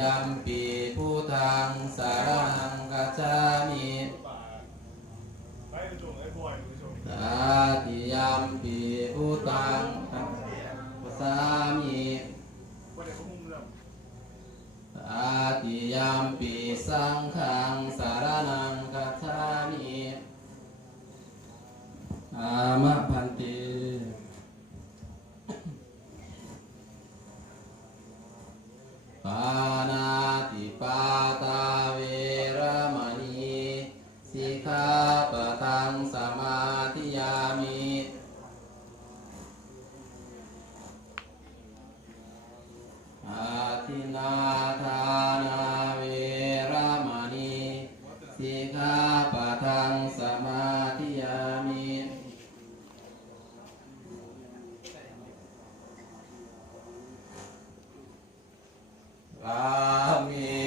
ยัมปี Amin. Amin.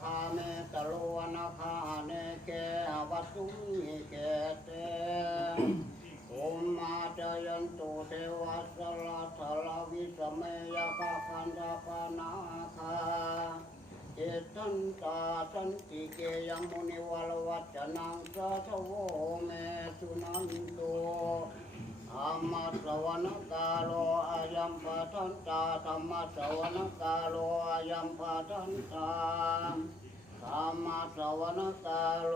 คาเมตโลนาคาเนเกวัตุมิเกเตโอมมาจายันตุเทวสลาสลาวิสเมยปะคันดาปานาคาเจตันตาสันติเกยมุนิวัลวัจนังสะทโว มสวรรกาโลอายัมปะทันตาธรรมสวรรกาโลอายัมปะทันตาธรรมสวรรกาโล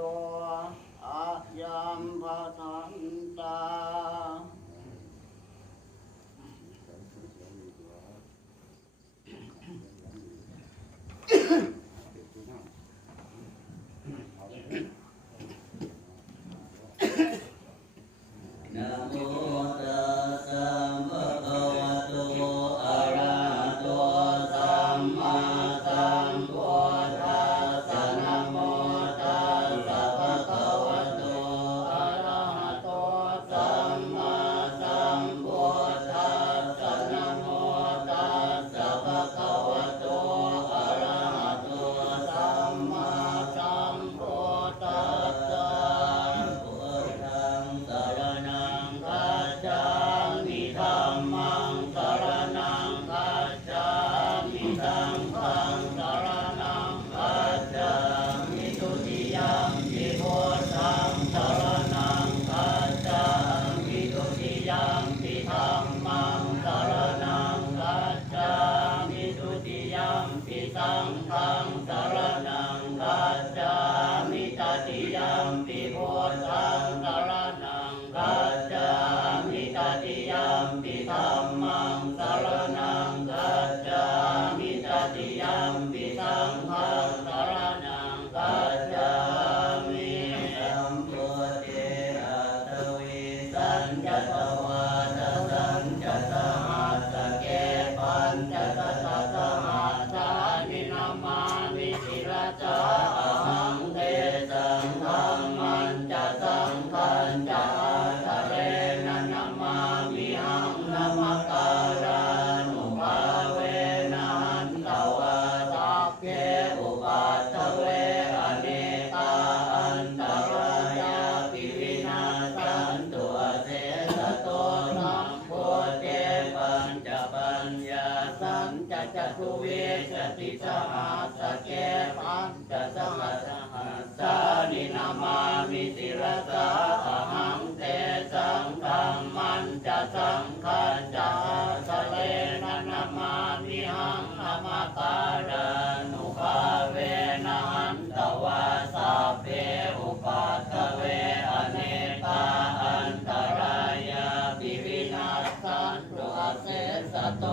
นาสันตุเสสะโต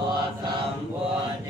สัมพุทเท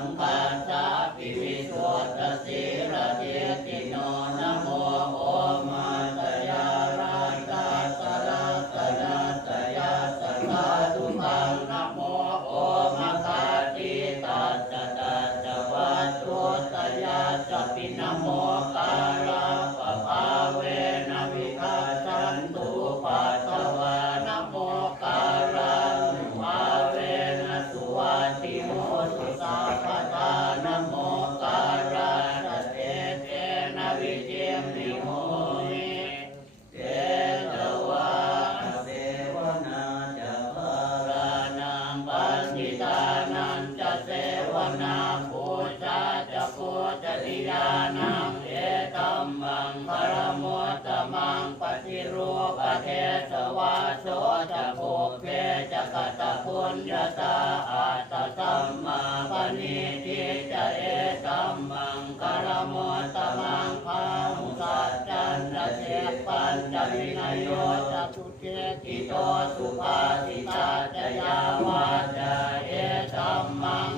ka ปเทสวะโสจะโภเพจะกัตพุญญาตาอาตตัมมาปณิทิจะเอตัมมังกรโมตมังพาหุสัจจันนเสปัญจวินโยตัตุเกติโตสุภาสิตาจยาวาจะเอตัมมัง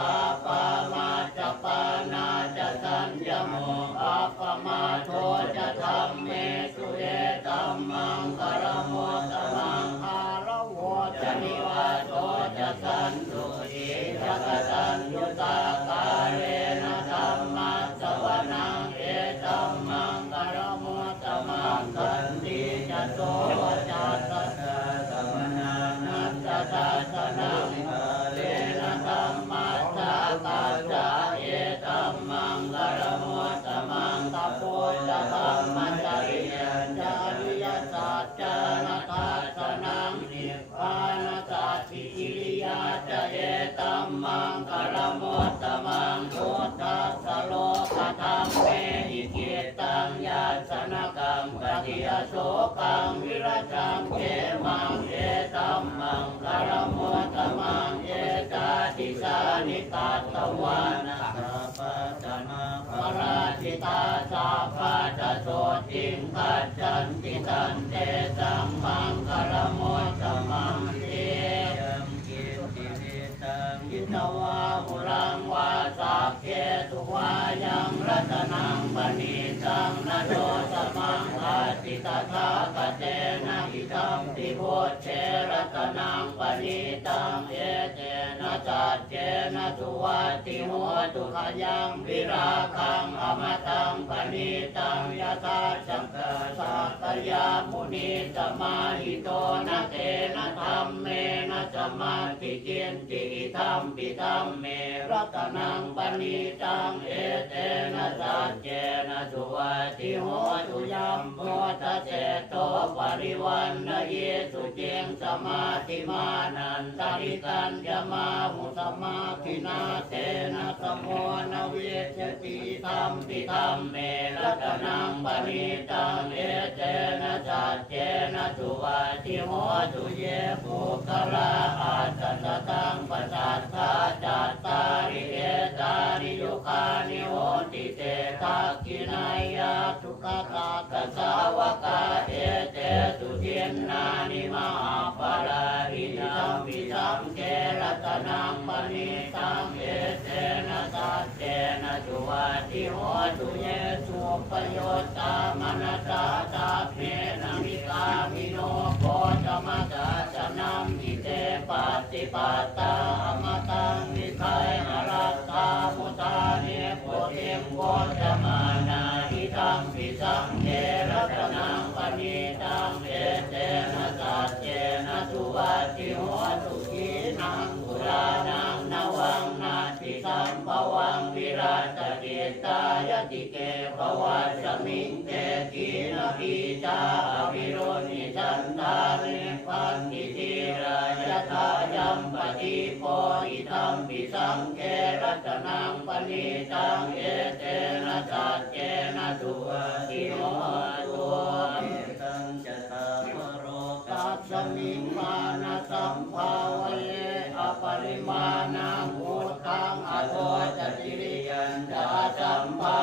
ปาปามาจะปานาจะสัญโมปาปาโทจะธรรเม ปฏิยโสกังวิรจังเขมังเอตัมมังกรมตมังเอตาติสานิตาตวานะสัพพจนะปราชิตาสัพพจโสติงกัจจันติตันเตตัมมังกรมตมังเตินวาหุรังวาสัพเกตุวายังรัตนังปณีตังนโดส อาติตถาคเตนะอิทัมปิโพเชรตนังปณิตังเอเตนะจัจเจนะสุวัติโหตุขยังวิราคังอมตังปณิตังยถาจังกสักยามุนีสมาหิโตนะเตนะธรรมเมนะสมาธิเจนติธรรมปิธรรมเมรตนังปณิตังเอเต โตปริวันนเยสุเจงสมาธิมานันตริตัญญมาหุสมาธินาเตนะสมโมนะเวชติธรรมปิธรรมเมรัตนังปณิตังเอเตนะสัจเจนะสุวัติโหตุเยปุคละอาจัตตังปัสสัทธาจัตตาริเอตาริยุคานิโหติเตทักขินายาทุกขตาตสาวกาเอเตสุเทียนนานิมาปาราริยัมปิสังเกรตนังปณิตังเอเตนะสัจเจนะจุวัติโหตุเยสุปโยตามนัสสาตาเพนะมิกามิโนโคจมะตาสนัมมิเตปัตติปัตตา ตายติเกภวัสมิงเตกีนาปีจาอวิโรนิจันตาเนปันติติรายทายัมปฏิโพอิทัมปิสังเกรัตนังปณิตังเอเตนะสัจเจนะตุติโหตุตังจะตามโรตัสสมิงมานะสัมภาว สัมมา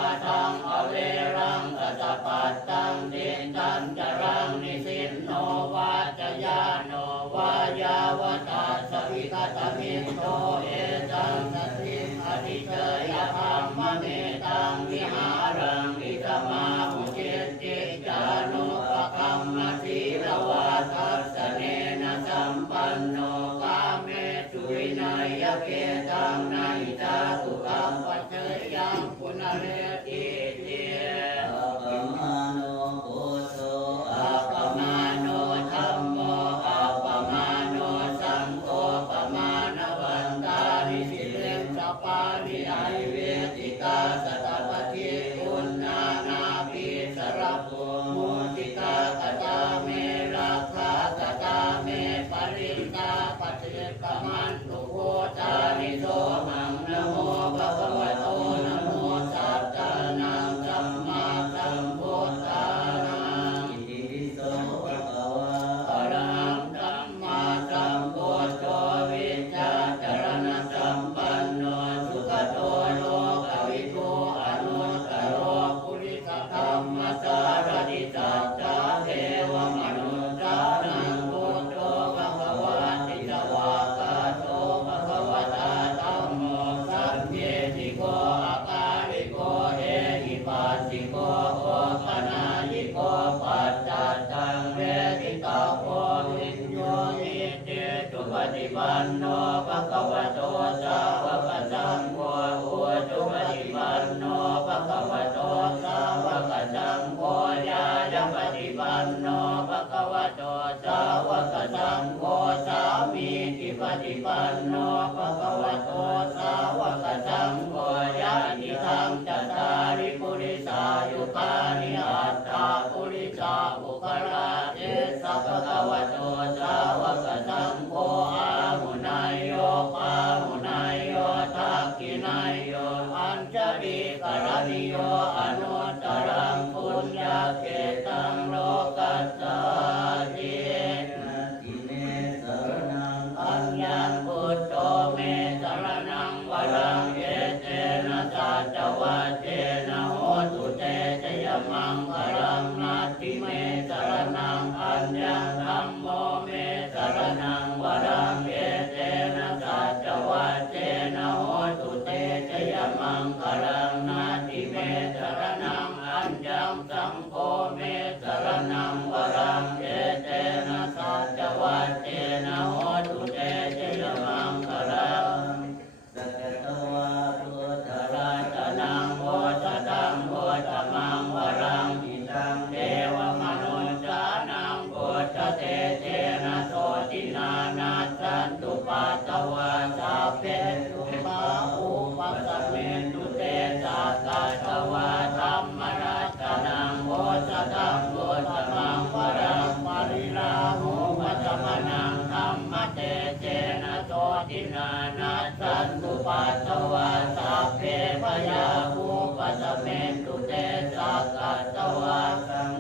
าภูปัสเมนตุเตสักัตตวะสัง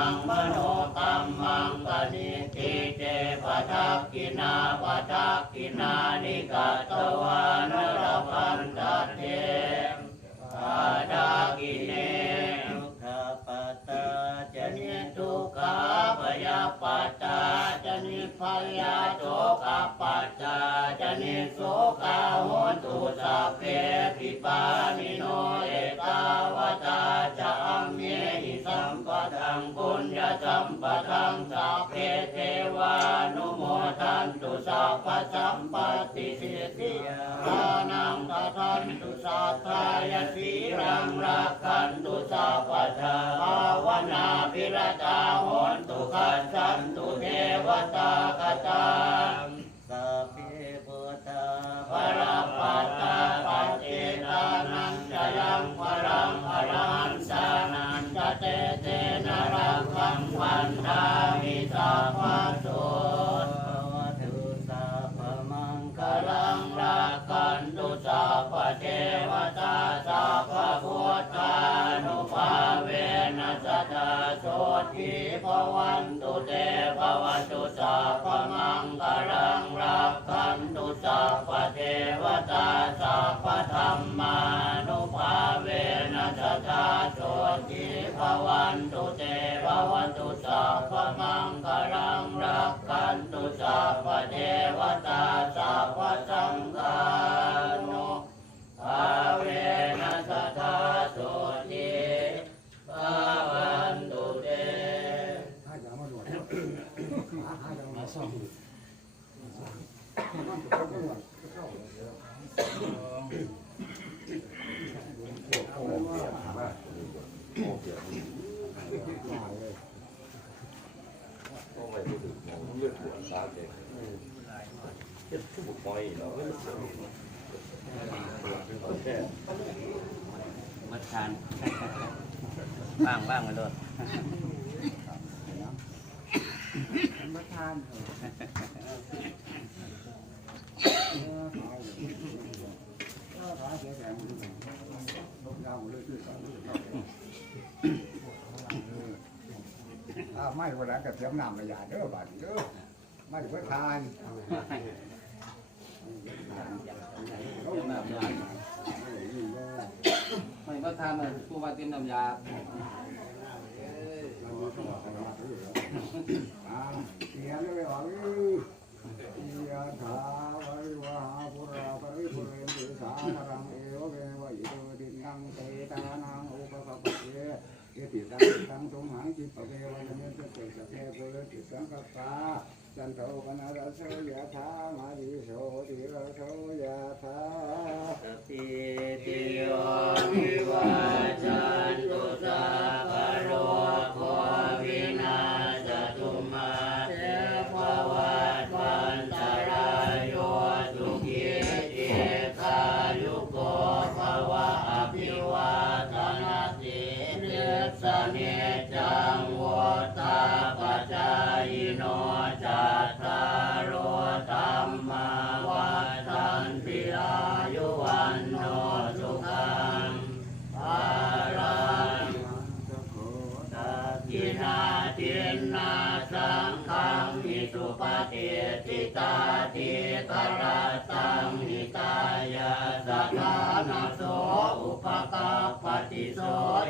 ังมโนกรรมังปฏิทิเตปทักกินาปทักกินานิกาตวานรพันตเทมปทักกิน ภัยาโสกปัจจานิโสกาโหตุสัพเพปิปานิโนเอกาวตาจะอเมหิสัมปทังปุญญสัมปทังสัพเพเทวานุโมทันตุสัพพสัมปติสิทิทานังตทันตุสัพพายสีรังรักขันตุสัพพทาภาวนาภิรตาโหตุขัสันตุเทวตาางบ้างมาโดมาทานเลยาวเลยคือสองอ่าไม่วันนั้นกับเสียงน้ำระยะเด้อบาดเด้อไม่เพื่อทานไม่ก็ทานเลยผู้ว่าเตรียมน้ำยา เสียเลยอ๋อยะถาวะริวหาปุราปริปุเรนติสาครังเวเมววิโตดินังเตตานังอุปกัปปะเยเยติตังตังสมหังจิปะเววะยะเมสเตสะเทเปรติสังกัปปะจันโทปนะรัสโสยะถามาริโสติระโสยะถาสติติโยวิวัจจันตุสัพ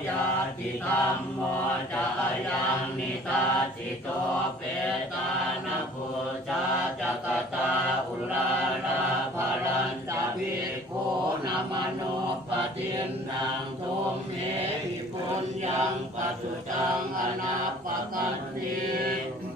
ยาติธรรมโมจะยังนิตาจิโตเปตานาภูจาจักตาอุราราภรันตภิกขุนามโนปฏินังทุมเหหิปุญญังปัสสุจังอนาปกันติ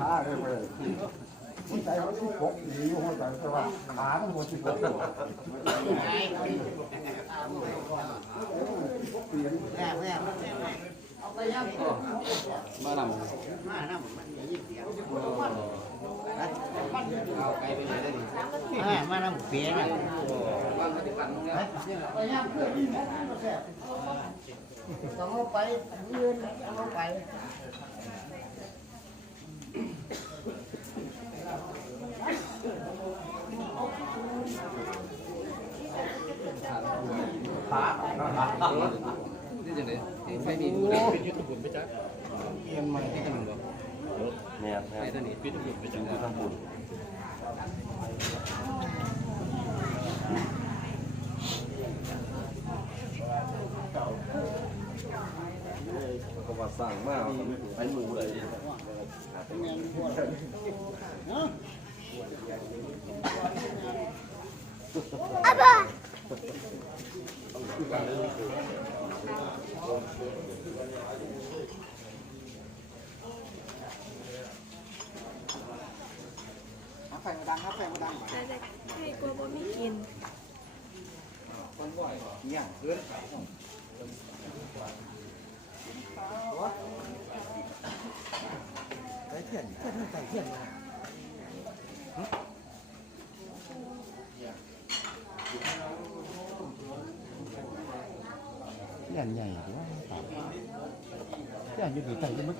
หาเลยเลยใจเขาที่ปกดีหัวใจสว่างขามันหมดที่ปกอยู่เปลี่ยนมานำเอาไกลไปไหนได้ดิมาน้ำเปียกอะไปย่างเพื่อนที่มันมาแซ่ต้องเอาไปยืนเอาไป นี่จังเลไม่มีดูเลยเป็นยุทธบุญไปจ้ะเยี่ยมมากที่กำลังบอกเนี่ยไปตัวนี้เป็นยุทธบุญไปจ้ะยุทธบุญก็ว่าสั่งมากไปหมูเลยอาบ้า ไฟมาดังครับไฟมาดังแต่จะให้กลัวบ่มีกินเนี่ยเพื่อนยันใหญ่ด้วยยัน อยู่ดีใจจะมึก